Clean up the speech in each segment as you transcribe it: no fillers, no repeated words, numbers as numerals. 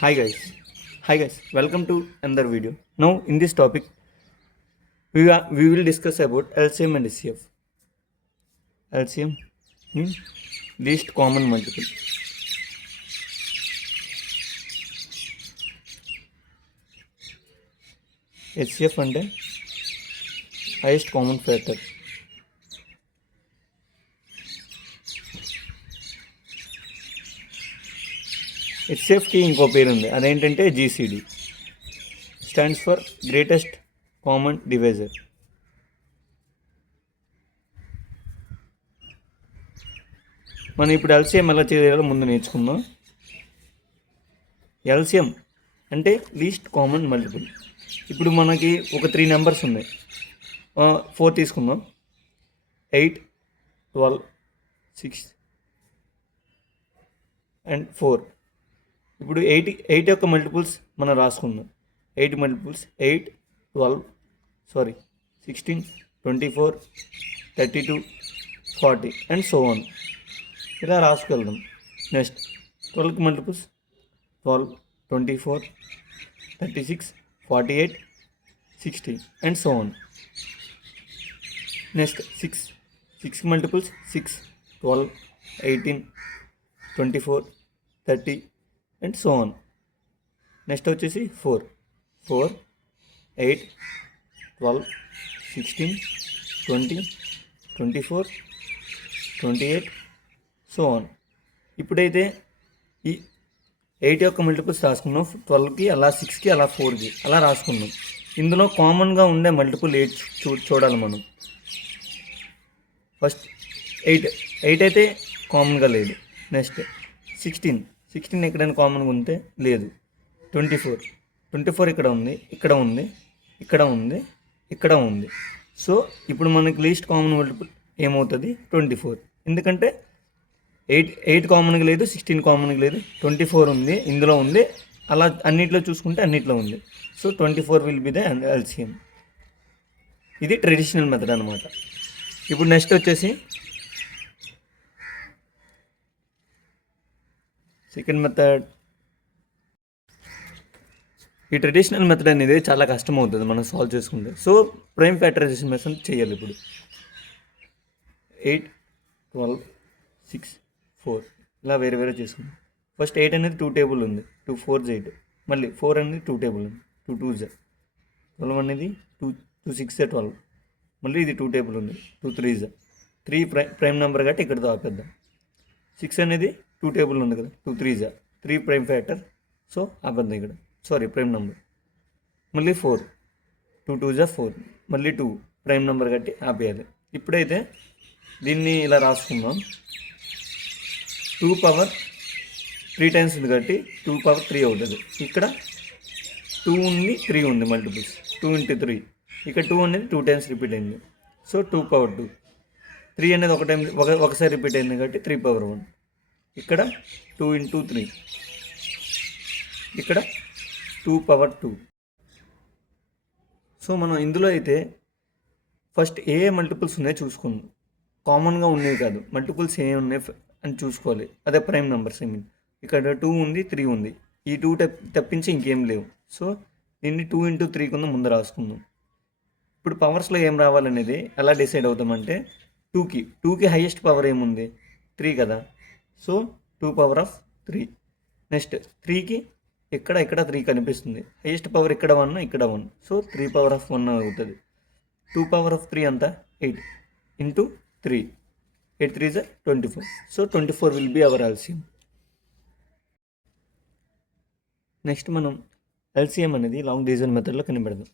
Hi guys, welcome to another video. Now in this topic, we will discuss about LCM and HCF. LCM means least common multiple. HCF అంటే highest common factor. హెచ్సిఎఫ్కి ఇంకో పేరు ఉంది, అదేంటంటే GCD, stands for greatest common divisor. మనం ఇప్పుడు LCM ఎలా చేయాలో ముందు నేర్చుకుందాం. ఎల్సిఎం అంటే లీస్ట్ కామన్ మల్టిపుల్. ఇప్పుడు మనకి ఒక 3 నెంబర్స్ ఉన్నాయి, 4 తీసుకుందాం. 8, 12, 6 అండ్ 4. ఇప్పుడు 8 యొక్క మల్టిపుల్స్ మనం రాసుకుందాం. 8 మల్టిపుల్స్ 8, 12, 16, 24, 32, 40 అండ్ సో ఆన్, ఇలా రాసుకెళ్దాం. Next 12 multiples 12, 24, 36, 48, 60 and so on. Next 6 multiples 6, 12, 18, 24, 30 and so on. Next వచ్చేసి 4, 8, 12, 16, 20, 24, 28 సో ఆన్. ఇప్పుడైతే ఈ 8 యొక్క మల్టిపుల్స్ రాసుకున్నాం. 12కి అలా, 6కి అలా, 4కి అలా రాసుకున్నాం. ఇందులో కామన్గా ఉండే మల్టిపుల్ 8 చూడాలి మనం. ఫస్ట్ 8 అయితే కామన్గా లేదు. నెక్స్ట్ 16 ఎక్కడైనా కామన్గా ఉంటే లేదు. 24 ఇక్కడ ఉంది, ఇక్కడ ఉంది, ఇక్కడ ఉంది, ఇక్కడ ఉంది. సో ఇప్పుడు మనకి లీస్ట్ కామన్ మల్టిపుల్ ఏమవుతుంది? 24. ఎందుకంటే 8 కామన్గా లేదు, 16 కామన్గా లేదు, 24 ఉంది, ఇందులో ఉంది. అలా అన్నిట్లో చూసుకుంటే అన్నిట్లో ఉంది. So 24 will be the LCM. ఇది ట్రెడిషనల్ మెథడ్ అనమాట. ఇప్పుడు నెక్స్ట్ వచ్చేసి సెకండ్ మెథడ్. ఈ ట్రెడిషనల్ మెథడ్ అనేది చాలా కష్టం అవుతుంది మనం సాల్వ్ చేసుకుంటే. సో ప్రైమ్ ఫ్యాక్టరైజేషన్ మెథడ్ చేయాలి. ఇప్పుడు 8, 12, 6, 4 ఇలా వేరే చేసుకుందాం. ఫస్ట్ 8 అనేది 2 టేబుల్ ఉంది, 2 4s 8. మళ్ళీ 4 అనేది 2 టేబుల్ ఉంది, 2 2s. 12 అనేది 2 6 12. మళ్ళీ ఇది 2 టేబుల్ ఉంది, 2 3s. 3 ప్రైమ్ నెంబర్ కాబట్టి ఇక్కడితో ఆపేద్దాం. 6 అనేది 2 టేబుల్ ఉంది కదా, 2 3s. 3 ప్రైమ్ ఫ్యాక్టర్, సో ఆపేద్దాం ఇక్కడ. Prime number. మళ్ళీ 4, 2 2s 4. మళ్ళీ 2 ప్రైమ్ నెంబర్ కట్టి ఆపేయాలి. ఇప్పుడైతే దీన్ని ఇలా రాసుకుందాం. 2 పవర్ 3 టైమ్స్ ఉంది కాబట్టి 2 పవర్ 3 అవుతుంది. ఇక్కడ 2 ఉంది, 3 ఉంది మల్టిపుల్స్. 2 × 3. ఇక్కడ 2 అనేది 2 టైమ్స్ రిపీట్ అయింది. So 2 power 2. 3 అనేది ఒకసారి రిపీట్ అయింది కాబట్టి 3 పవర్ 1. ఇక్కడ 2 × 3. ఇక్కడ 2 పవర్ 2. సో మనం ఇందులో అయితే ఫస్ట్ ఏ మల్టిపుల్స్ ఉన్నాయో చూసుకుందాం. కామన్గా ఉన్నాయి కాదు, మల్టిపుల్స్ ఏ ఉన్నాయి అని చూసుకోవాలి. అదే ప్రైమ్ నెంబర్స్. ఇక్కడ 2 ఉంది, 3 ఉంది. ఈ 2 తప్పించి ఇంకేం లేవు. సో దీన్ని 2 × 3 కింద ముందు రాసుకుందాం. ఇప్పుడు పవర్స్లో ఏం రావాలనేది ఎలా డిసైడ్ అవుతామంటే 2కి హైయెస్ట్ పవర్ ఏముంది? 3 కదా. So 2 power of 3. నెక్స్ట్ 3కి ఇక్కడ 3 కనిపిస్తుంది. హైయెస్ట్ పవర్ ఇక్కడ 1, ఇక్కడ 1. సో 3 పవర్ ఆఫ్ 1 అవుతుంది. 2 పవర్ ఆఫ్ 3 అంతా 8 × 3. 8 3s 24. So 24 will be our LCM. Next మనం ఎల్సిఎం అనేది లాంగ్ డివిజన్ మెథడ్లో కనిపెడదాం.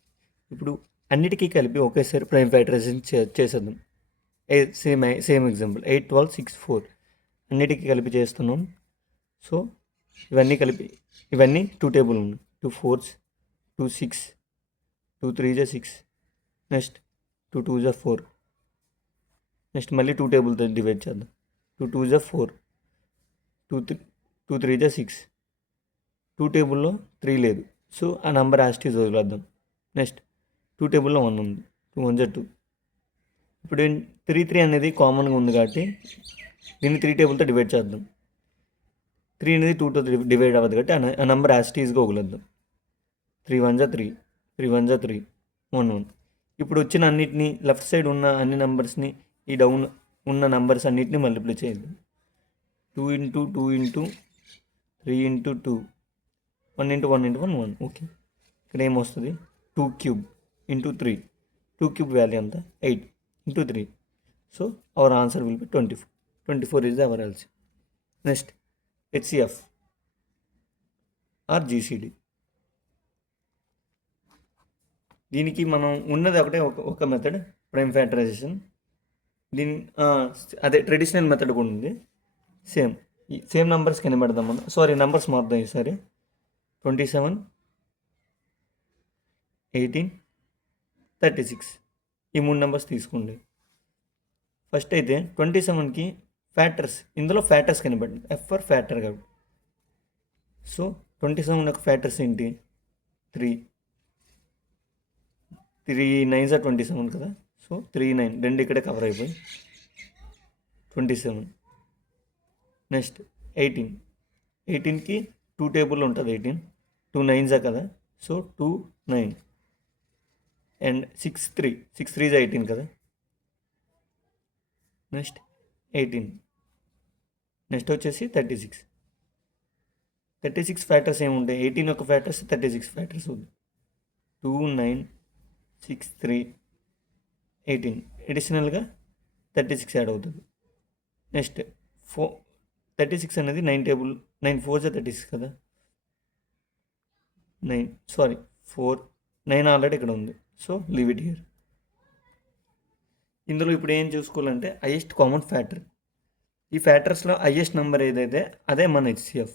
ఇప్పుడు అన్నిటికీ కలిపి ఒకేసారి ప్రైమ్ ఫ్యాక్టరైజేషన్ చేసేద్దాం. సేమ్ ఎగ్జాంపుల్ 8 12 6 4 అన్నిటికీ కలిపి చేస్తున్నాం. సో ఇవన్నీ 2 టేబుల్ ఉన్నాయి. 2 4s, 2 6, 2 3s 6. Next 2 2s 4. Next మళ్ళీ 2 టేబుల్తో డివైడ్ చేద్దాం. 2 2s 4, 2 3s 6. 2 టేబుల్లో 3 లేదు, సో ఆ నెంబర్ యాస్టీస్ వదిలేద్దాం. నెక్స్ట్ 2 టేబుల్లో 1 ఉంది, 2 1s 2. ఇప్పుడు 3 3 అనేది కామన్గా ఉంది కాబట్టి దీన్ని 3 టేబుల్తో డివైడ్ చేద్దాం. 3 అనేది 2తో డివైడ్ అవ్వదు కాబట్టి ఆ నెంబర్ యాస్టీస్గా వదిలేద్దాం. 3 1 జా 3, 3 1 జా 3, 1 1. ఇప్పుడు వచ్చిన అన్నిటిని లెఫ్ట్ సైడ్ ఉన్న అన్ని నెంబర్స్ని ఈ డౌన్ ఉన్న నెంబర్స్ అన్నిటిని మల్టిప్లై చేద్దాం. 2 into 2 into 3 into 2, 1 into 1 into 1 1. Okay, ఇక్కడ ఏమొస్తుంది 2 క్యూబ్ ఇంటూ 3. 2 క్యూబ్ వాల్యూ అంతా 8 into 3. So our answer will be 24. 24 is our answer. Next HCF or GCD. దీనికి మనం ఉన్నది ఒకటే ఒక మెథడ్, ప్రైమ్ ఫ్యాక్టరైజేషన్. దీని అదే ట్రెడిషనల్ మెథడ్ కూడా ఉంది. సేమ్ నెంబర్స్ కింద పెడదాం మనం. సారీ, నెంబర్స్ మారుదాం ఈసారి. 27, 18, 36 ఈ 3 నెంబర్స్ తీసుకోండి. ఫస్ట్ అయితే 27కి ఫ్యాక్టర్స్, ఇందులో ఫ్యాక్టర్స్ కనిపెట్టండి. F ఫర్ ఫ్యాక్టర్ కాబట్టి. సో 27 యొక్క ఫ్యాక్టర్స్ ఏంటి? 3 9s are 27 కదా. సో 3 9 రెండు ఇక్కడే కవర్ అయిపోయి 27. నెక్స్ట్ 18కి 2 టేబుల్ ఉంటుంది. 18 2 9s కదా. సో 2 9 అండ్ 6 3 is 18 కదా. నెక్స్ట్ 18. నెక్స్ట్ వచ్చేసి 36 ఫ్యాక్టర్స్ ఏముంటాయి? 18 యొక్క ఫ్యాక్టర్స్ 36 ఫ్యాక్టర్స్ ఉంది. 2 9 6 3 18 అడిషనల్గా 36 యాడ్ అవుతుంది. నెక్స్ట్ 36 అనేది 9 టేబుల్. 9 4 36 కదా. 9 ఆల్రెడీ ఇక్కడ ఉంది. So leave it here. ఇందులో ఇప్పుడు ఏం చూసుకోవాలంటే హైయెస్ట్ కామన్ ఫ్యాక్టర్. ఈ ఫ్యాక్టర్స్లో హైయెస్ట్ నెంబర్ ఏదైతే అదే మన HCF.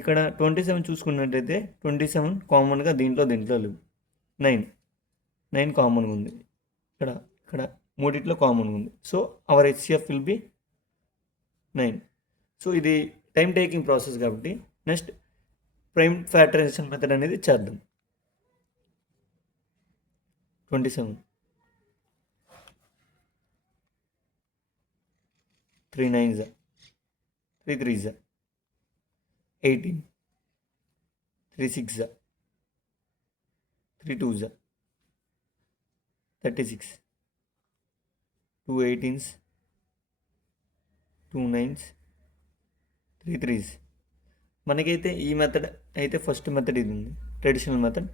ఇక్కడ 27 చూసుకున్నట్టయితే 27 కామన్గా దీంట్లో లేవు. 9 కామన్గా ఉంది. ఇక్కడ మూడిట్లో కామన్గా ఉంది. So our HCF will be 9. So ఇది టైం టేకింగ్ ప్రాసెస్ కాబట్టి నెక్స్ట్ ప్రైమ్ ఫ్యాక్టరైజేషన్ మెథడ్ అనేది చేద్దాం. 27 3 9s 3 3s 18 3 6s 3 2s 36 2 18s 2 9s 3 3s. మనకైతే ఈ మెథడ్ అయితే ఫస్ట్ మెథడ్ ఇది ఉంది, traditional method.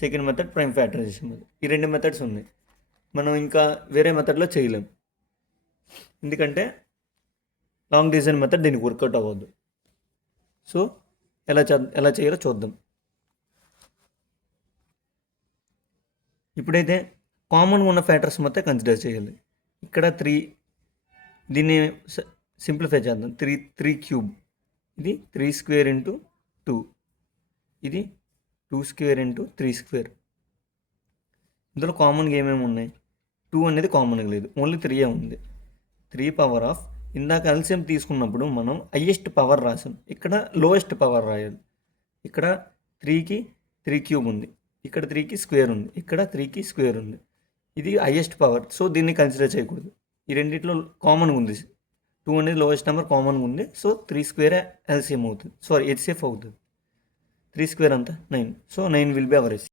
Second method prime factorization method. ఈ 2 మెథడ్స్ ఉన్నాయి. మనం ఇంకా వేరే మెథడ్లో చేయలేం, ఎందుకంటే లాంగ్ డివిజన్ మెథడ్ దీనికి వర్కౌట్ అవ్వద్దు. సో ఎలా చేయాలో చూద్దాం. ఇప్పుడైతే కామన్గా ఉన్న ఫ్యాక్టర్స్ మొత్తం కన్సిడర్ చేయాలి. ఇక్కడ 3, దీన్ని సింప్లిఫై చేద్దాం. 3 క్యూబ్, ఇది 3 స్క్వేర్ ఇంటూ 2, ఇది 2 స్క్వేర్ ఇంటూ 3 స్క్వేర్. ఇందులో కామన్గా ఏమేమి ఉన్నాయి? 2 అనేది కామన్గా లేదు, ఓన్లీ 3 ఉంది. 3 పవర్ ఆఫ్, ఇందాక ఎల్సిఎం తీసుకున్నప్పుడు మనం హయ్యెస్ట్ పవర్ రాసాం, ఇక్కడ లోయెస్ట్ పవర్ రాయాలి. ఇక్కడ 3కి 3 క్యూబ్ ఉంది, ఇక్కడ 3కి స్క్వేర్ ఉంది, ఇక్కడ 3కి స్క్వేర్ ఉంది. ఇది హయ్యెస్ట్ పవర్, సో దీన్ని కన్సిడర్ చేయకూడదు. ఈ రెండిట్లో కామన్గా ఉంది. 2 అనేది లోయెస్ట్ నెంబర్ కామన్గా ఉంది. సో 3 స్క్వేర్ ఎల్సిఎం అవుతుంది, సారీ HCF అవుతుంది. 3 స్క్వేర్ అంతా 9. So 9 will be our HCF.